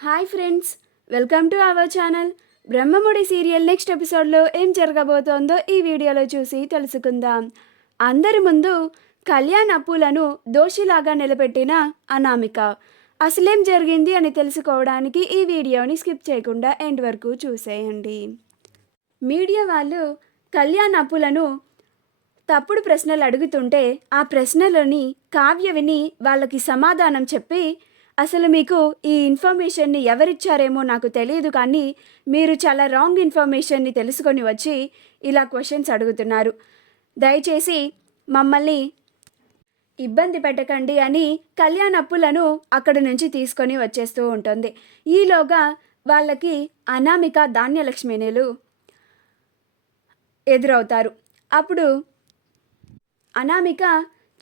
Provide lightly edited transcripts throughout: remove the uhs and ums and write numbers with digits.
Hi friends, welcome to our channel. Brahmamudi serial next ఎపిసోడ్లో ఏం జరగబోతోందో ఈ వీడియోలో చూసి తెలుసుకుందాం. అందరి ముందు కళ్యాణ్ అప్పులను దోషిలాగా నిలబెట్టిన అనామిక. అసలేం జరిగింది అని తెలుసుకోవడానికి ఈ వీడియోని స్కిప్ చేయకుండా ఎండ్ వరకు చూసేయండి. మీడియా వాళ్ళు కళ్యాణ్ అప్పులను తప్పుడు ప్రశ్నలు అడుగుతుంటే ఆ ప్రశ్నలని కావ్య విని వాళ్ళకి సమాధానం చెప్పి, అసలు మీకు ఈ ఇన్ఫర్మేషన్ని ఎవరిచ్చారేమో నాకు తెలియదు, కానీ మీరు చాలా రాంగ్ ఇన్ఫర్మేషన్ని తెలుసుకొని వచ్చి ఇలా క్వశ్చన్స్ అడుగుతున్నారు, దయచేసి మమ్మల్ని ఇబ్బంది పెట్టకండి అని కళ్యాణ్ అప్పులను అక్కడి నుంచి తీసుకొని వచ్చేస్తూ ఉంటుంది. ఈలోగా వాళ్ళకి అనామిక ధాన్యలక్ష్మినిలు ఎదురవుతారు. అప్పుడు అనామిక,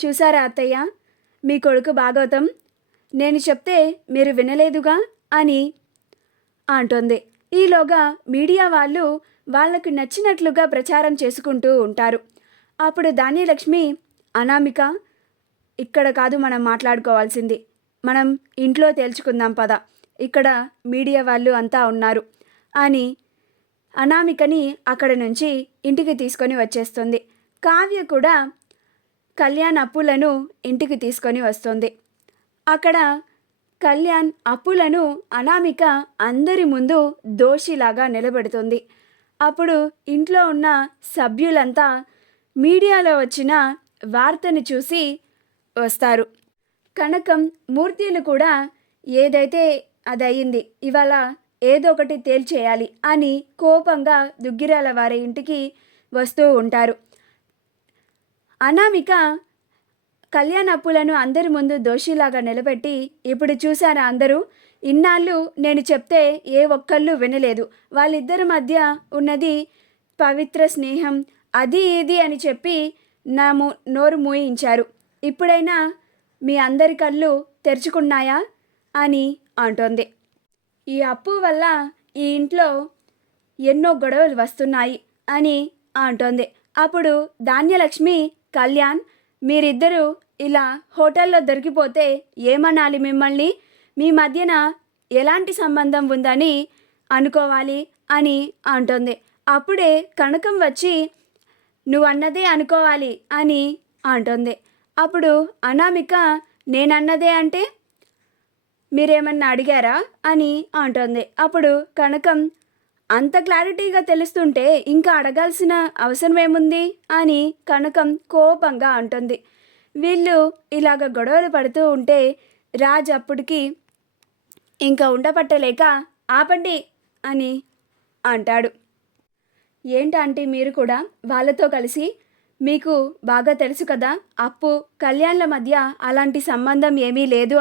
చూసారా అత్తయ్య, మీ కొడుకు భాగవతం నేను చెప్తే మీరు వినలేదుగా అని అంటుంది. ఈలోగా మీడియా వాళ్ళు వాళ్ళకు నచ్చినట్లుగా ప్రచారం చేసుకుంటూ ఉంటారు. అప్పుడు ధాన్యలక్ష్మి, అనామిక, ఇక్కడ కాదు మనం మాట్లాడుకోవాల్సింది, మనం ఇంట్లో తేల్చుకుందాం పద, ఇక్కడ మీడియా వాళ్ళు అంతా ఉన్నారు అని అనామికని అక్కడ నుంచి ఇంటికి తీసుకొని వచ్చేస్తుంది. కావ్య కూడా కళ్యాణ్ అప్పులను ఇంటికి తీసుకొని వస్తుంది. అక్కడ కళ్యాణ్ అప్పులను అనామిక అందరి ముందు దోషిలాగా నిలబెడుతుంది. అప్పుడు ఇంట్లో ఉన్న సభ్యులంతా మీడియాలో వచ్చిన వార్తను చూసి వస్తారు. కనకం, మూర్తిలు కూడా ఏదైతే అది అయ్యింది, ఇవాళ ఏదో ఒకటి తేల్చేయాలి అని కోపంగా దుగ్గిరాల వారి ఇంటికి వస్తూ ఉంటారు. అనామిక కళ్యాణ్ అప్పులను అందరి ముందు దోషిలాగా నిలబెట్టి, ఇప్పుడు చూసారా అందరూ, ఇన్నాళ్ళు నేను చెప్తే ఏ ఒక్కళ్ళు వినలేదు, వాళ్ళిద్దరి మధ్య ఉన్నది పవిత్ర స్నేహం, అది ఇది అని చెప్పి నా నోరు మూయించారు, ఇప్పుడైనా మీ అందరి కళ్ళు తెరుచుకున్నాయా అని అంటోంది. ఈ అప్పు వల్ల ఈ ఇంట్లో ఎన్నో గొడవలు వస్తున్నాయి అని అంటోంది. అప్పుడు ధాన్యలక్ష్మి, కళ్యాణ్, మీరిద్దరూ ఇలా హోటల్లో దొరికిపోతే ఏమనాలి మిమ్మల్ని, మీ మధ్యన ఎలాంటి సంబంధం ఉందని అనుకోవాలి అని అంటుంది. అప్పుడే కనకం వచ్చి, నువ్వన్నదే అనుకోవాలి అని అంటుంది. అప్పుడు అనామిక, నేనన్నదే అంటే మీరేమన్నా అడిగారా అని అంటుంది. అప్పుడు కనకం, అంత క్లారిటీగా తెలుస్తుంటే ఇంకా అడగాల్సిన అవసరం ఏముంది అని కనకం కోపంగా అంటుంది. వీళ్ళు ఇలాగ గొడవలు పడుతూ ఉంటే రాజ్ అప్పటికి ఇంకా ఉండపట్టలేక, ఆపండి అని అంటాడు. ఏంటంటే మీరు కూడా వాళ్ళతో కలిసి, మీకు బాగా తెలుసు కదా అప్పు కళ్యాణ్ల మధ్య అలాంటి సంబంధం ఏమీ లేదు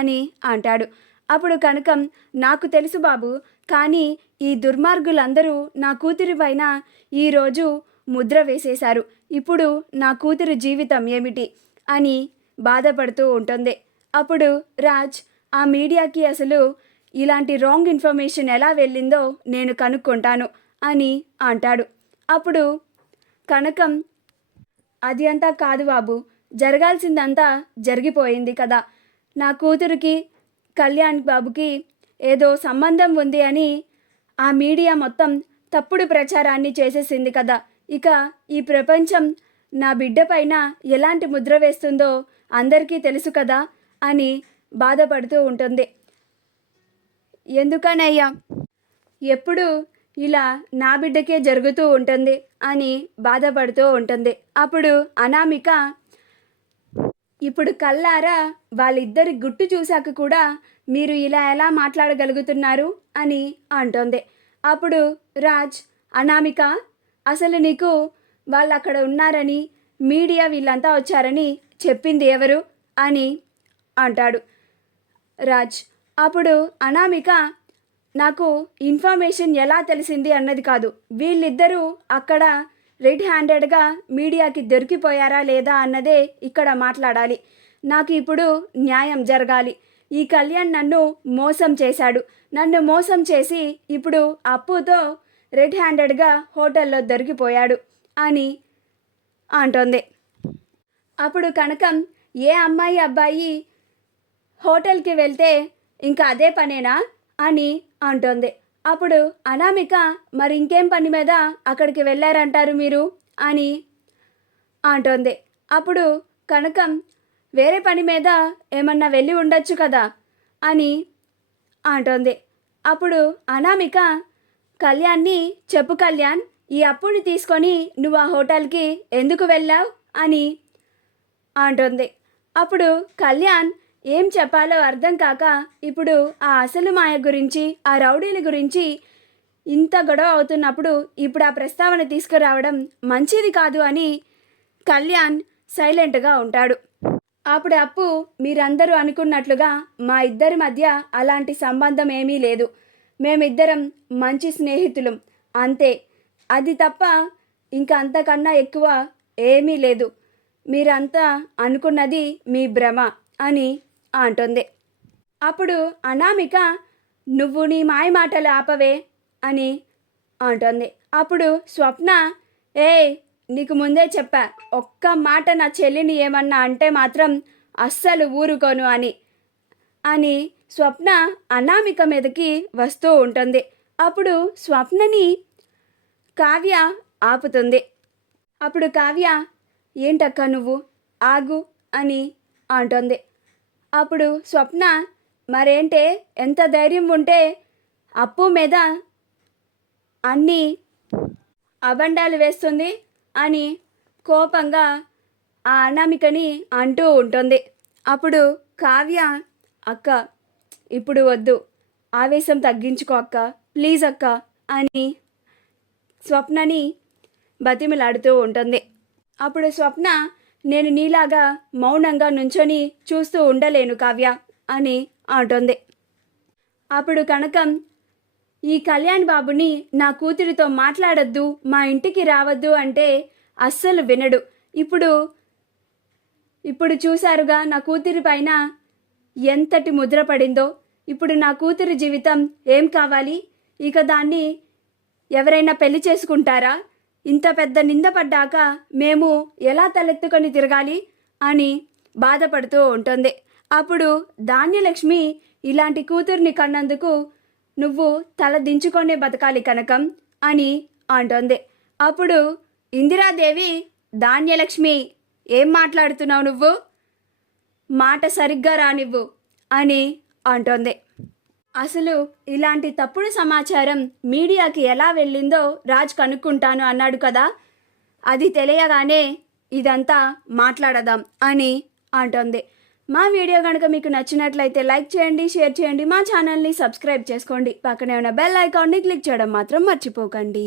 అని అంటాడు. అప్పుడు కనకం, నాకు తెలుసు బాబు, కానీ ఈ దుర్మార్గులందరూ నా కూతురి పైన ఈరోజు ముద్ర వేసేశారు, ఇప్పుడు నా కూతురి జీవితం ఏమిటి అని బాధపడుతూ ఉంటుంది. అప్పుడు రాజ్, ఆ మీడియాకి అసలు ఇలాంటి రాంగ్ ఇన్ఫర్మేషన్ ఎలా వెళ్ళిందో నేను కనుక్కుంటాను అని అంటాడు. అప్పుడు కనకం, అది అంతా కాదు బాబు, జరగాల్సిందంతా జరిగిపోయింది కదా, నా కూతురికి కళ్యాణ్ బాబుకి ఏదో సంబంధం ఉంది అని ఆ మీడియా మొత్తం తప్పుడు ప్రచారాన్ని చేసేసింది కదా, ఇక ఈ ప్రపంచం నా బిడ్డ పైన ఎలాంటి ముద్ర వేస్తుందో అందరికీ తెలుసు కదా అని బాధపడుతూ ఉంటుంది. ఎందుకనయ్యా ఎప్పుడు ఇలా నా బిడ్డకే జరుగుతూ ఉంటుంది అని బాధపడుతూ ఉంటుంది. అప్పుడు అనామిక, ఇప్పుడు కల్లారా వాళ్ళిద్దరి గుట్టు చూశాక కూడా మీరు ఇలా ఎలా మాట్లాడగలుగుతున్నారు అని అంటుంది. అప్పుడు రాజ్, అనామిక, అసలు నీకు వాళ్ళు అక్కడ ఉన్నారని, మీడియా వీళ్ళంతా వచ్చారని చెప్పింది ఎవరు అని అంటాడు రాజ్. అప్పుడు అనామిక, నాకు ఇన్ఫర్మేషన్ ఎలా తెలిసింది అన్నది కాదు, వీళ్ళిద్దరూ అక్కడ రెడ్ హ్యాండెడ్గా మీడియాకి దొరికిపోయారా లేదా అన్నదే ఇక్కడ మాట్లాడాలి. నాకు ఇప్పుడు న్యాయం జరగాలి. ఈ కళ్యాణ్ నన్ను మోసం చేశాడు, నన్ను మోసం చేసి ఇప్పుడు అప్పుతో రెడ్ హ్యాండెడ్గా హోటల్లో దొరికిపోయాడు అని అంటుంది. అప్పుడు కనకం, ఏ అమ్మాయి అబ్బాయి హోటల్కి వెళ్తే ఇంకా అదే పనేనా అని అంటోంది. అప్పుడు అనామిక మరి ఇంకేం పని మీద అక్కడికి వెళ్ళారంటారు మీరు అని అంటోంది. అప్పుడు కనకం వేరే పని మీద ఏమన్నా వెళ్ళి ఉండొచ్చు కదా అని అంటోంది. అప్పుడు అనామిక కళ్యాణ్ని చెప్పు కళ్యాణ్, ఈ అప్పుని తీసుకొని నువ్వు ఆ హోటల్కి ఎందుకు వెళ్ళావు అని అంటోంది. అప్పుడు కళ్యాణ్ ఏం చెప్పాలో అర్థం కాక ఇప్పుడు ఆ అసలు మాయ గురించి ఆ రౌడీల గురించి ఇంత గొడవ అవుతున్నప్పుడు ఇప్పుడు ఆ ప్రస్తావన తీసుకురావడం మంచిది కాదు అని కళ్యాణ్ సైలెంట్గా ఉంటాడు. అప్పుడు అప్పు మీరందరూ అనుకున్నట్లుగా మా ఇద్దరి మధ్య అలాంటి సంబంధం ఏమీ లేదు. మేమిద్దరం మంచి స్నేహితులం అంతే. అది తప్ప ఇంకా అంతకన్నా ఎక్కువ ఏమీ లేదు. మీరంతా అనుకున్నది మీ భ్రమ అని అంటుంది. అప్పుడు అనామిక నువ్వు నీ మాయ మాటలు ఆపవే అని అంటుంది. అప్పుడు స్వప్న నీకు ముందే చెప్పా, ఒక్క మాట నా చెల్లిని ఏమన్నా అంటే మాత్రం అస్సలు ఊరుకోను అని స్వప్న అనామిక మీదకి వస్తూ ఉంటుంది. అప్పుడు స్వప్నని కావ్య ఆపుతుంది. అప్పుడు కావ్య ఏంటక్క నువ్వు ఆగు అని అంటుంది. అప్పుడు స్వప్న మరేంటే ఎంత ధైర్యం ఉంటే అప్పు మీద అన్నీ అబండాలు వేస్తుంది అని కోపంగా ఆ అనామికని అంటూ ఉంటుంది. అప్పుడు కావ్య అక్క ఇప్పుడు వద్దు, ఆవేశం తగ్గించుకో అక్క, ప్లీజ్ అక్క అని స్వప్నని బతిమిలాడుతూ ఉంటుంది. అప్పుడు స్వప్న నేను నీలాగా మౌనంగా నుంచొని చూస్తూ ఉండలేను కావ్య అని అంటుంది. అప్పుడు కనకం ఈ కళ్యాణ్ బాబుని నా కూతురితో మాట్లాడొద్దు, మా ఇంటికి రావద్దు అంటే అస్సలు వినడు. ఇప్పుడు చూశారుగా నా కూతురి పైన ఎంతటి ముద్ర పడిందో. ఇప్పుడు నా కూతురి జీవితం ఏం కావాలి? ఇక దాన్ని ఎవరైనా పెళ్లి చేసుకుంటారా? ఇంత పెద్ద నింద పడ్డాక మేము ఎలా తలెత్తుకొని తిరగాలి అని బాధపడుతూ ఉంటుంది. అప్పుడు ధాన్యలక్ష్మి ఇలాంటి కూతుర్ని కన్నందుకు నువ్వు తల దించుకొనే బతకాలి కనకం అని అంటోంది. అప్పుడు ఇందిరాదేవి ధాన్యలక్ష్మి ఏం మాట్లాడుతున్నావు నువ్వు, మాట సరిగ్గా రానివ్వు అని అంటోంది. అసలు ఇలాంటి తప్పుడు సమాచారం మీడియాకి ఎలా వెళ్ళిందో రాజ్ కనుక్కుంటాను అన్నాడు కదా, అది తెలియగానే ఇదంతా మాట్లాడదాం అని అంటోంది. మా వీడియో కనుక మీకు నచ్చినట్లయితే లైక్ చేయండి, షేర్ చేయండి, మా ఛానల్ని సబ్స్క్రైబ్ చేసుకోండి, పక్కనే ఉన్న బెల్ ఐకాన్ని క్లిక్ చేయడం మాత్రం మర్చిపోకండి.